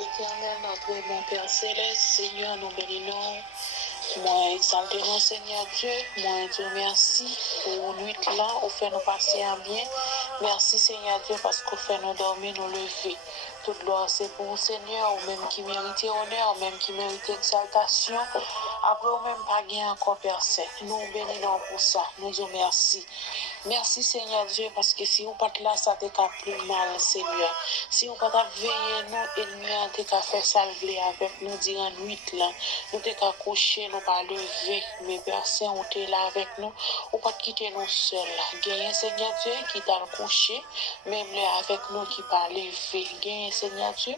Éternel, notre bon Père Céleste, Seigneur, nous bénissons. Moi, exaltons, Seigneur Dieu. Moi, Dieu, merci pour nuit là, au fait nous passer en bien. Merci, Seigneur Dieu, parce qu'au fait nous dormir, nous lever. Toute gloire, c'est pour vous, Seigneur, ou même qui mérite honneur, ou même qui mérite exaltation. Après, ou même pas gain encore personne. Nous bénissons pour ça. Nous disons merci. Merci, Seigneur Dieu, parce que si vous pas là, ça te fait plus mal, Seigneur. Si vous pas veiller nous, ennemis, te fait faire salver avec nous durant nuit là. Nous te fait coucher, nous pas lever, mais personne ou t'es là avec nous, ou pas quitter nous seuls. Gagne, Seigneur Dieu, qui t'a couché, même là avec nous qui pas lever. Gagne, Seigneur Dieu.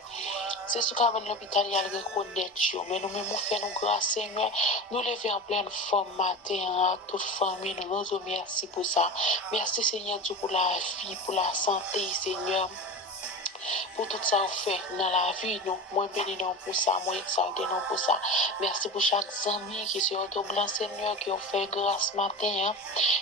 C'est ce qu'avant l'hôpital, il y a le reconnaître, mais nous-mêmes, nous faisons grâce, Seigneur. Nous levons en pleine forme matin à toute famille. Nous nous remercions pour ça. Merci, Seigneur Dieu, pour la vie, pour la santé, Seigneur. Pour tout ça, fait dans la vie, nous, moi béni non pour ça, moi exalté non pour ça. Merci pour chaque ami qui se retrouve blanc, Seigneur, qui ont fait grâce matin, hein,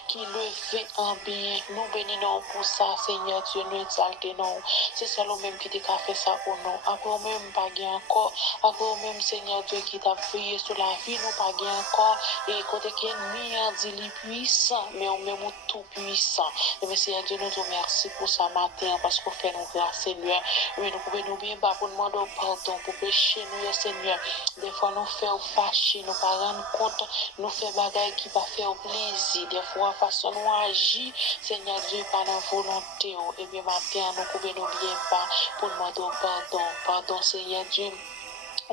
qui levé en bien. Nous béni non pour ça, Seigneur Dieu, nous exalté non. C'est celle même qui t'a fait ça pour nous. Après même pas gain encore, après même Seigneur Dieu qui t'a veillé sur la vie, nous pas gain encore. Et côté qui ennemi a dit les puissants, mais on même tout puissant. Et Seigneur Dieu, nous te remercie pour ça matin, parce qu'on fait nos grâces, Seigneur. Mais nous pouvons nous bien battre pour demander pardon, pour pécher nous, Seigneur. Des fois, nous faisons fâcher, nous ne pas rendre compte, nous faisons des choses qui ne pas faire plaisir. Des fois, façon nous agir, Seigneur Dieu, par la volonté. Et bien, matin, nous pouvons nous bien battre pour demander pardon. Pardon, Seigneur Dieu.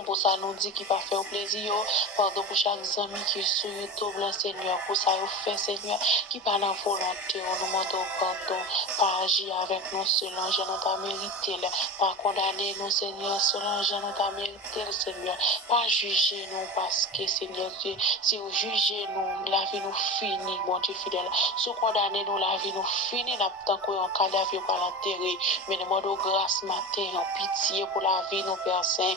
Pour ça, nous dit qu'il va faire plaisir. Pardon pour chaque ami qui est sur YouTube, le Seigneur. Pour ça, vous fait, Seigneur, qui par la volonté. On nous demande pardon. Pas agir avec nous selon je nous t'a mérité. Pas condamner nous, Seigneur, selon je nous t'a mérité, Seigneur. Pas juger nous parce que, Seigneur Dieu, si vous jugez nous, la vie nous finit, bon Dieu fidèle. Si vous condamnez nous, la vie nous finit. N'a pas qu'on un cadavre par l'enterrer. Mais nous demandons grâce matin, en pitié pour la vie, nos Père Saint.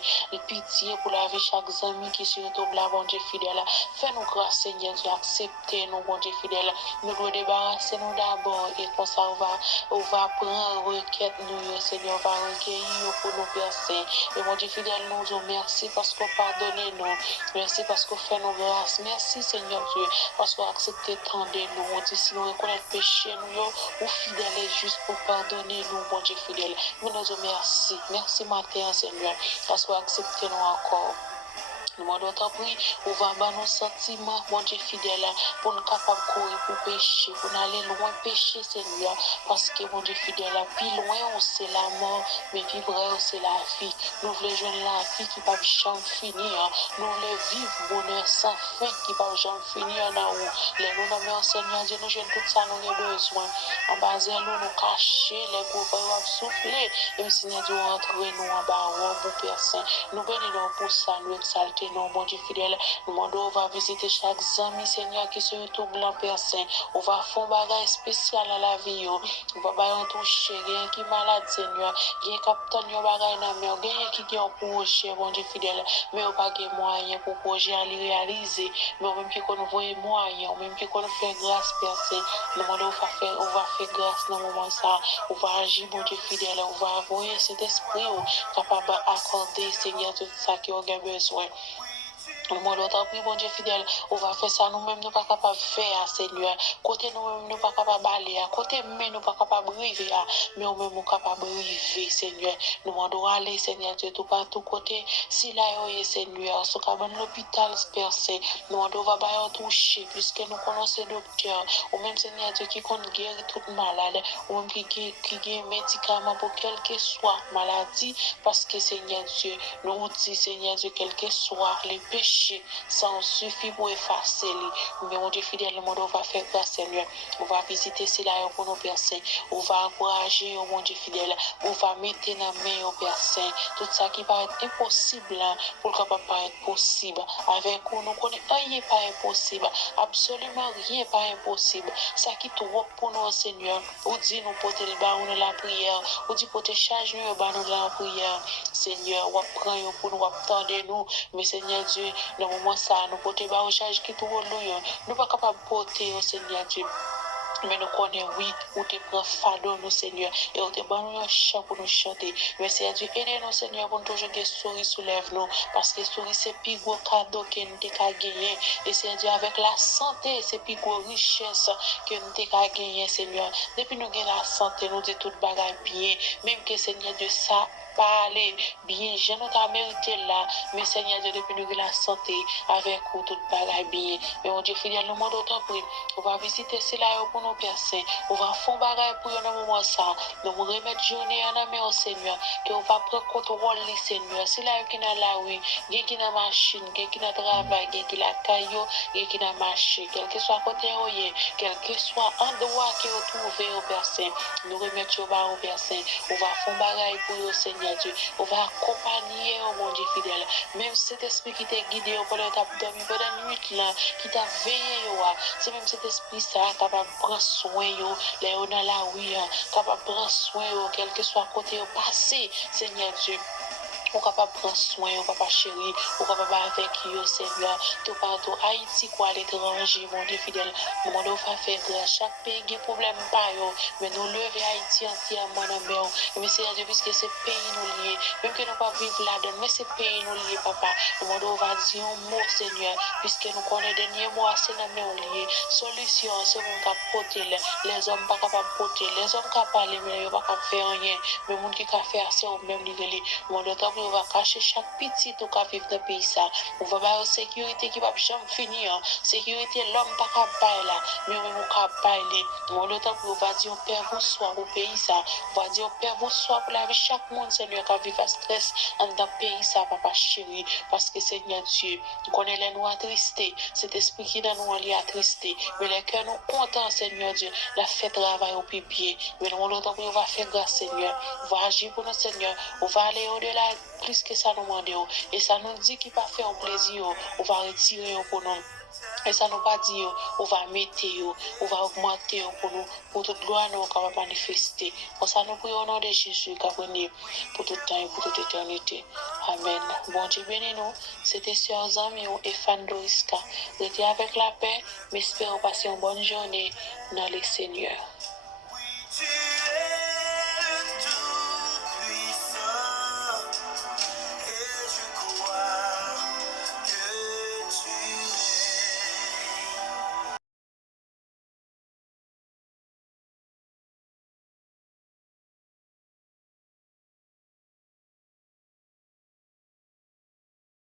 Pitié pour la vie chaque ami qui se retrouve là, bon Dieu fidèle. Fais-nous grâce, Seigneur Dieu, accepter nous, bon Dieu fidèle. Nous devons débarrasser nous d'abord et comme ça on va prendre requête nous, Seigneur, on va recueillir pour nos personnes. Et mon Dieu fidèle, nous disons merci parce qu'on pardonne nous. Merci parce qu'on fait nos grâces. Merci, Seigneur Dieu, parce qu'on accepte tant de nous. On dit si nous reconnaissons péché, nous, fidèles et juste pour pardonner nous, bon Dieu fidèle. Nous nous merci. Merci, matin, Seigneur, parce qu'on accepte nous encore. Nous demandons tant pis, on va avoir nos sentiments, mon Dieu fidèle, pour nous capables de courir pour pécher, pour nous aller loin pécher, Seigneur, parce que mon Dieu fidèle, plus loin, c'est la mort, mais vivre, c'est la vie. Nous voulons jouer la vie qui ne peut jamais finir. Nous voulons vivre bonheur sans fin qui ne peut jamais finir dans nous. Les nous nommons Seigneur Dieu, nous jouons tout ça, nous avons besoin. En bas de nous cacher, les groupes vont souffler, et le Seigneur Dieu entre nous en bas, bon Père Saint. Nous bénissons pour ça, nous exaltons. Non, bon Dieu fidèle, nous demandons, on va visiter chaque ami, Seigneur, qui se retrouve blanc, Père Saint. On va faire un bagage spécial à la vie. On va pas toucher, rien qui est malade, Seigneur. Rien qui capte un bagage dans la mer, rien qui est un projet, bon Dieu fidèle. Mais on pas de moyens pour projet à réaliser. Mais on même qui qu'on voit moyens, même qui qu'on fait grâce, Père Saint. Nous demandons, on va faire grâce dans le moment ça. On va agir, bon Dieu fidèle. On va envoyer cet esprit capable d'accorder, Seigneur, tout ça qui a besoin. Nous demandons tant pis, bon Dieu fidèle, on va faire ça nous-mêmes, nous pas capables de faire, Seigneur. Côté nous-mêmes, nous pas capables d'aller, côté nous nous pas capables de arriver, mais nous-mêmes, nous capables de arriver, Seigneur. Nous demandons aller, Seigneur, Dieu, tout partout côté, si là, Seigneur, ce qu'on l'hôpital, percé, nous demandons, va pas toucher, puisque nous connaissons le docteur, ou même, Seigneur, Dieu, qui compte guérir toute malade, ou même qui guérit médicaments pour quelle que soit maladie, parce que, Seigneur Dieu, nous dit, Seigneur Dieu, quel que soit les péchés, ça en suffit pour effacer les. Mais mon Dieu fidèle, le monde on va faire grâce, Seigneur. On va visiter cela pour nos personnes. On va encourager, oh mon Dieu fidèle. On va mettre dans la main aux personnes. Tout ça qui paraît impossible, pour que ça paraître possible. Avec nous, nous connaissons rien pas impossible. Absolument rien pas impossible. Ça qui trop pour nous, Seigneur. On dit nous porter le bas de la prière. On dit porter charge nous bas de la prière. Seigneur, on prend pour nous, attendre nous. Mais Seigneur Dieu, dans le moment ça, nous porter bas au charge qui tout nous pas capable de porter au Seigneur Dieu. Mais nous connaissons, oui, où tu prends fardeau, nous, Seigneur, et où tu prends un chant pour nous chanter. Mais Seigneur Dieu, aidez-nous, Seigneur, pour nous toujours que souris soulève nous, parce que souris, c'est plus gros cadeau que nous avons gagné. Et Seigneur Dieu, avec la santé, c'est plus gros richesse que nous avons gagné, Seigneur. Depuis nous avons la santé, nous disons tout bagaille bien, même que Seigneur Dieu, ça, parler bien, je nous t'ai mérité là, mais Seigneur Dieu, depuis nous avons la santé, avec vous, tout bagaille bien. Mais mon Dieu fidèle, nous demandons autant pour on va visiter cela pour nos personnes. On va faire bagaille pour un moment ça. Nous remettre journée en main au Seigneur. Que on va prendre contrôle du Seigneur. C'est là qui n'a la rue, qui n'a machine, qui n'a travail, qui n'a caillou, qui n'a marché. Quel que soit côté quel que soit endroit que vous trouvez aux personnes. Nous remettons aux personnes. On va faire bagaille pour le Seigneur Dieu. On va accompagner au mon Dieu fidèle. Même cet esprit qui t'a guidé pendant ta dormi pendant nuit là, qui t'a veillé, c'est même cet esprit ça capable de prendre soin yo, les dans la rue, capable de prendre soin yo, quel que soit côté au passé, Seigneur Dieu. On est capable de prendre soin, on papa chéri, on est capable avec eux, Seigneur, tout partout, Haïti, quoi, à l'étranger, mon Dieu fidèle, nous demandons à faire grâce, chaque pays a un problème, pas yo, mais nous lever Haïti entièrement dans le monde, mais Seigneur Dieu, puisque ces pays nous liés, même que nous ne pas vivre là-dedans, mais ces pays nous liés, papa, nous demandons à dire un mot, Seigneur, puisque nous connaissons les derniers mois, c'est dans le liés, solution, c'est mon cap porter, les hommes pas capables de porter, les hommes capables de parler, mais ils ne pas capables de faire rien, mais les gens qui peuvent faire, c'est au même niveau, mon Dieu, on va cacher chaque petit qui vit dans le pays. On va avoir une sécurité qui va jamais finir. Sécurité, l'homme pas capable là. Mais on va capable. On va dire, Père, vous soyez au pays. On va dire, Père, vous soyez pour la vie. Chaque monde, Seigneur, qui vit à stress dans le pays, papa chéri. Parce que, Seigneur Dieu, nous connaissons les nous attristés. Cet esprit qui dans nous est attristé. Mais les cœurs nous contents, Seigneur Dieu. La fait travail au pied. Mais nous, on va faire grâce, Seigneur. On va agir pour nous, Seigneur. On va aller au-delà plus que ça nous demande. Et ça nous dit qu'il va faire un plaisir. On va retirer pour nous. Et ça nous pas dit, on va mettre, on va augmenter pour nous, pour toute gloire nous va manifester. Pour ça nous prions au nom de Jésus, pour tout temps et pour toute éternité. Amen. Bon Dieu bénis nous. C'était sœurs amis et fans d'Oriska. Restez avec la paix, mais espérons passer une bonne journée dans le Seigneur.